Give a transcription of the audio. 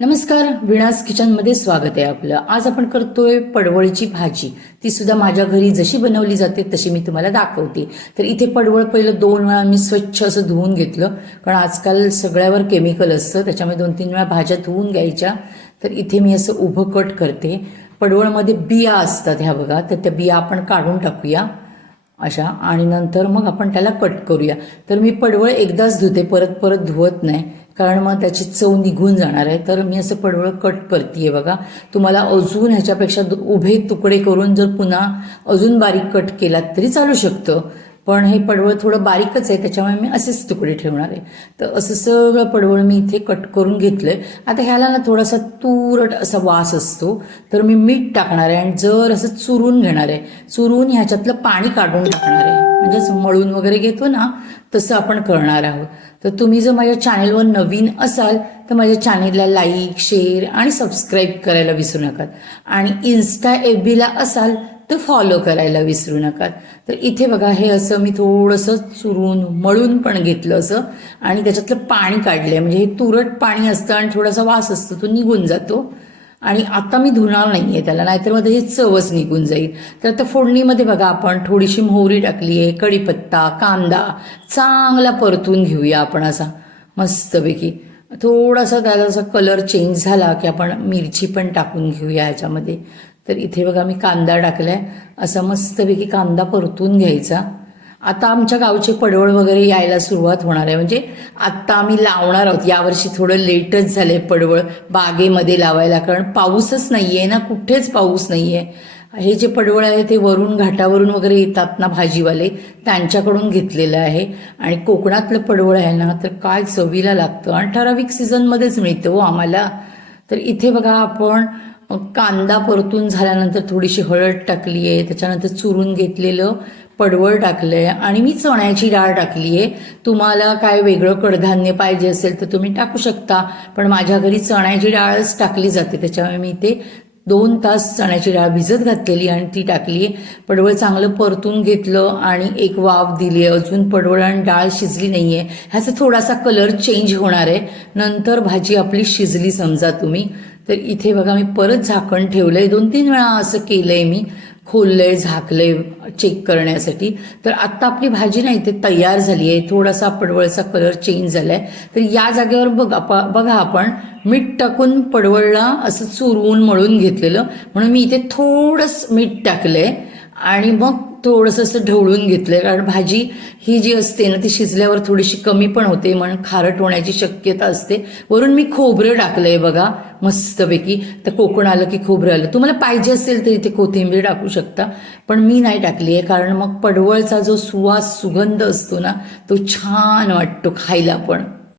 नमस्कार, विणास किचनमध्ये स्वागत आहे आपलं. आज आपण करतोय पडवळीची भाजी. ती सुद्धा माझ्या घरी जशी बनवली जाते तशी मी तुम्हाला दाखवते. तर इथे पडवळ पहिलं 2 वेळा मी स्वच्छ असं धुवून घेतलं, कारण आजकाल सगळ्यावर केमिकल असतं, त्याच्यामुळे 2-3 वेळा भाज्या धुवून घ्यायच्या. तर इथे मी असं उभं कट करते. पडवळमध्ये बिया असतात ह्या बघा, तर त्या बिया आपण काढून टाकूया अशा, आणि नंतर मग आपण त्याला कट करूया. तर मी पडवळ एकदाच धुते, परत परत धुवत नाही, कारण मग त्याची चव निघून जाणार आहे. तर मी असं पडवळ कट करते बघा. तुम्हाला अजून ह्याच्यापेक्षा उभे तुकडे करून जर पुन्हा अजून बारीक कट केलात तरी चालू शकतं, पण हे पडवळ थोडं बारीकच आहे, त्याच्यामुळे मी असेच तुकडे ठेवणार आहे. तर असं सगळं पडवळ मी इथे कट करून घेतलंय. आता ह्याला ना थोडासा तुरट असा वास असतो, तर मी मीठ टाकणार आहे आणि जर असं चुरून घेणार आहे. चुरून ह्याच्यातलं पाणी काढून टाकणार आहे, म्हणजे मळून वगैरे घेतो ना तसं आपण करणार आहोत. तर तुम्ही जर माझ्या चॅनेलवर नवीन असाल तर माझ्या चॅनेलला लाईक, शेअर आणि सबस्क्राईब करायला विसरू नका. आणि इन्स्टा FBला असाल तर फॉलो करायला विसरू नका. तर इथे बघा, हे असं मी थोडंसं चुरून मळून पण घेतलं असं, आणि त्याच्यातलं पाणी काढलंय. म्हणजे हे तुरट पाणी असतं आणि थोडासा वास असतो, तो निघून जातो. आणि आता मी धुणार नाहीये त्याला, नाहीतर मग त्याची चवच निघून जाईल. तर आता फोडणीमध्ये बघा, आपण थोडीशी मोहरी टाकली आहे, कढीपत्ता, कांदा चांगला परतून घेऊया आपण असा मस्तपैकी. थोडासा त्याला असा कलर चेंज झाला की आपण मिरची पण टाकून घेऊया ह्याच्यामध्ये. तर इथे बघा मी कांदा टाकलाय, असा मस्तपैकी कांदा परतून घ्यायचा. आता आमच्या गावचे पडवळ वगैरे यायला सुरुवात होणार आहे, म्हणजे आत्ता आम्ही लावणार आहोत. यावर्षी थोडं लेटच झालंय पडवळ बागेमध्ये लावायला, कारण पाऊसच नाहीये ना, कुठेच पाऊस नाहीये. हे जे पडवळ आहे ते वरून घाटावरून वगैरे येतात ना भाजीवाले, त्यांच्याकडून घेतलेलं आहे. आणि कोकणातलं पडवळ आहे ना, तर काय चवीला लागतं, आणि ठराविक सीझनमध्येच मिळतं हो आम्हाला. तर इथे बघा, आपण कांदा परतून झाल्यानंतर थोडीशी हळद टाकली आहे, त्याच्यानंतर चुरून घेतलेलं पडवळ टाकलंय, आणि मी चण्याची डाळ टाकली आहे. तुम्हाला काय वेगळं कडधान्य पाहिजे असेल तर तुम्ही टाकू शकता, पण माझ्या घरी चण्याची डाळच टाकली जाते, त्याच्यामुळे मी ते 2 तास चण्याची डाळ भिजत घातलेली आणि ती टाकली आहे. पडवळ चांगलं परतून घेतलं आणि एक वाफ दिली आहे. अजून पडवळ आणि डाळ शिजली नाही आहे, ह्याचा थोडासा कलर चेंज होणार आहे, नंतर भाजी आपली शिजली समजा तुम्ही. तर इथे बघा, मी परत झाकण ठेवलंय, 2-3 वेळा असं केलंय मी, खोललंय, झाकलंय चेक करण्यासाठी. तर आत्ता आपली भाजी नाही ते तयार झाली आहे. थोडासा पडवळचा कलर चेंज झालाय. तर या जागेवर बघा आपण मीठ टाकून पडवळला असं चुरवून मळून घेतलेलं, म्हणून मी इथे थोडंसं मीठ टाकलंय आणि मग थोडंसं असं ढवळून घेतलंय, कारण भाजी ही जी असते ना ती शिजल्यावर थोडीशी कमी पण होते, म्हणून खारट होण्याची शक्यता असते. वरून मी खोबरं टाकलंय बघा मस्तपैकी. तर कोकण आलं की खोबरं आलं, तुम्हाला पाहिजे असेल तर इथे कोथिंबीर टाकू शकता, पण मी नाही टाकली आहे, कारण मग पडवळचा जो सुवास, सुगंध असतो ना, तो छान वाटतो खायला पण.